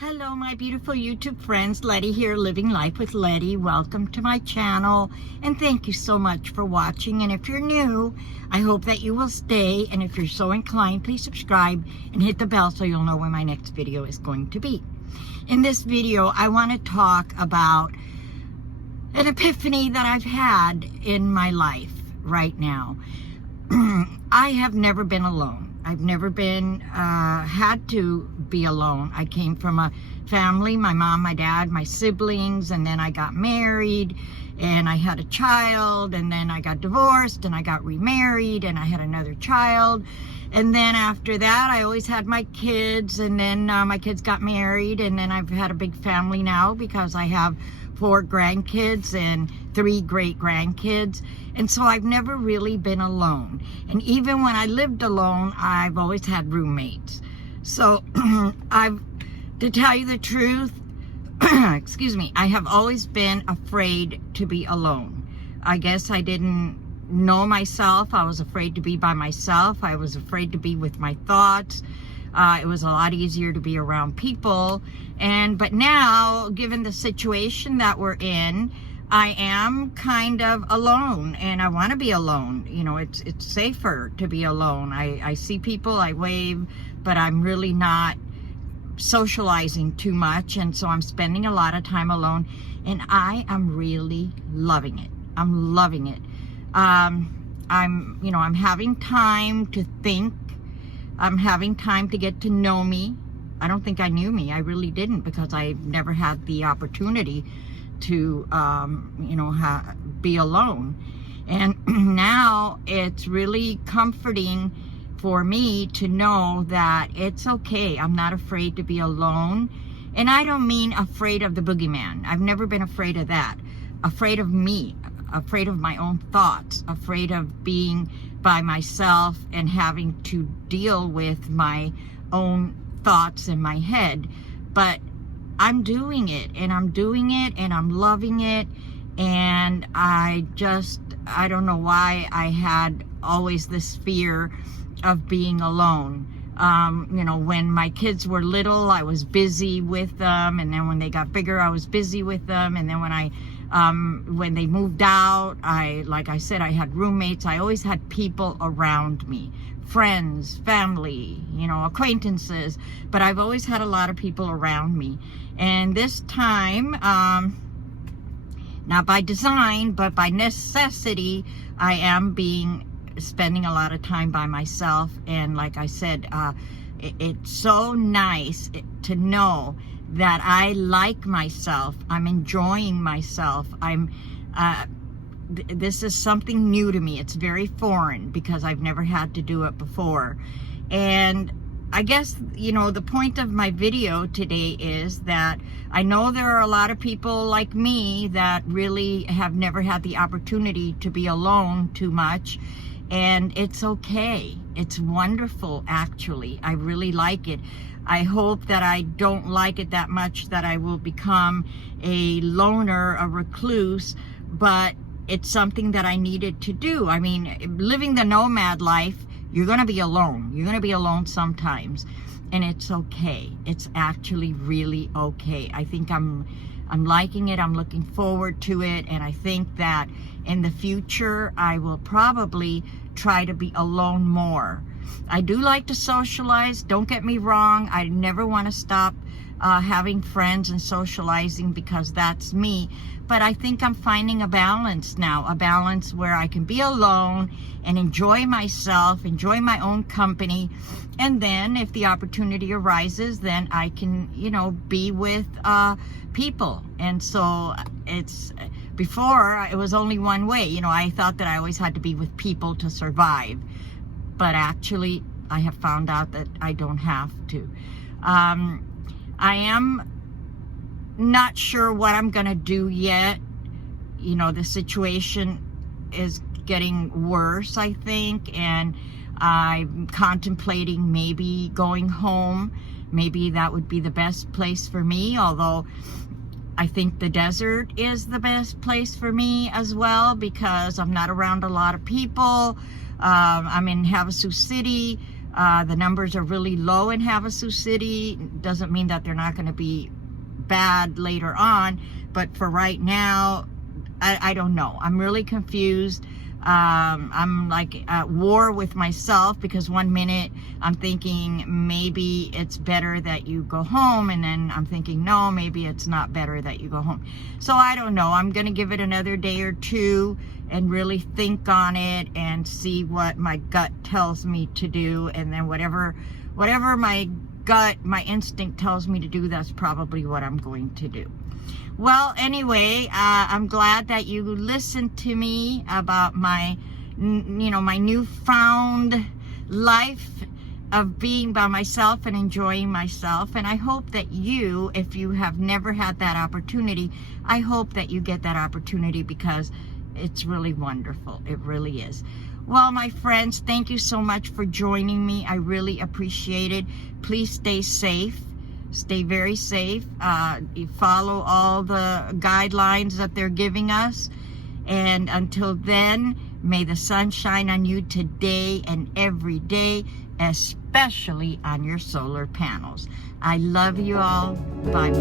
Hello, my beautiful YouTube friends. Letty here, Living Life with Letty. Welcome to my channel, and thank you so much for watching. And if you're new, I hope that you will stay. And if you're so inclined, please subscribe and hit the bell so you'll know when my next video is going to be. In this video, I want to talk about an epiphany that I've had in my life right now. I have never been alone. I've never been, had to be alone. I came from a family, my mom, my dad, my siblings, and then I got married, and I had a child, and then I got divorced, and I got remarried, and I had another child. And then after that, I always had my kids, and then my kids got married, and then I've had a big family now because I have 4 grandkids and 3 great-grandkids. And so I've never really been alone. And even when I lived alone, I've always had roommates. So to tell you the truth, excuse me, I have always been afraid to be alone. I guess I didn't know myself. I was afraid to be by myself. I was afraid to be with my thoughts. It was a lot easier to be around people. But now, given the situation that we're in, I am kind of alone, and I want to be alone. You know, it's safer to be alone. I see people, I wave, but I'm really not socializing too much, and so I'm spending a lot of time alone, and I am really loving it. I'm loving it. I'm having time to think. I'm having time to get to know me. I don't think I knew me. I really didn't, because I never had the opportunity to, be alone. And now it's really comforting for me to know that it's okay. I'm not afraid to be alone. And I don't mean afraid of the boogeyman. I've never been afraid of that. Afraid of me, afraid of my own thoughts, afraid of being by myself and having to deal with my own thoughts in my head. But I'm doing it, and I'm doing it, and I'm loving it. And I don't know why I had always this fear of being alone. When my kids were little, I was busy with them, and then when they got bigger, I was busy with them. And then when they moved out, like I said, I had roommates. I always had people around me, friends, family, acquaintances, but I've always had a lot of people around me. And this time, not by design, but by necessity, I am spending a lot of time by myself. And like I said, it's so nice to know that I like myself. I'm enjoying myself. This is something new to me. It's very foreign because I've never had to do it before. And I guess, the point of my video today is that I know there are a lot of people like me that really have never had the opportunity to be alone too much. And it's okay. It's wonderful, actually. I really like it. I hope that I don't like it that much that I will become a loner, a recluse, but it's something that I needed to do. I mean, living the nomad life, you're going to be alone. You're going to be alone sometimes, and it's okay. It's actually really okay. I think I'm liking it. I'm looking forward to it, and I think that in the future, I will probably try to be alone more. I do like to socialize. Don't get me wrong. I never want to stop having friends and socializing, because that's me. But I think I'm finding a balance now, a balance where I can be alone and enjoy myself, enjoy my own company. And then if the opportunity arises, then I can, be with people. And so before it was only one way. I thought that I always had to be with people to survive. But actually, I have found out that I don't have to. I am not sure what I'm going to do yet. The situation is getting worse, I think, and I'm contemplating maybe going home. Maybe that would be the best place for me, although I think the desert is the best place for me as well, because I'm not around a lot of people. I'm in Havasu City. The numbers are really low in Havasu City. Doesn't mean that they're not going to be bad later on, but for right now, I don't know. I'm really confused. I'm like at war with myself, because one minute I'm thinking maybe it's better that you go home, and then I'm thinking no, maybe it's not better that you go home. So I don't know. I'm gonna give it another day or two and really think on it and see what my gut tells me to do, and then whatever my gut, my instinct tells me to do, that's probably what I'm going to do. Well, anyway, I'm glad that you listened to me about my, my newfound life of being by myself and enjoying myself. And I hope that you, if you have never had that opportunity, I hope that you get that opportunity, because it's really wonderful. It really is. Well, my friends, thank you so much for joining me. I really appreciate it. Please stay safe. Stay very safe. You follow all the guidelines that they're giving us. And until then, may the sun shine on you today and every day, especially on your solar panels. I love you all. Bye-bye.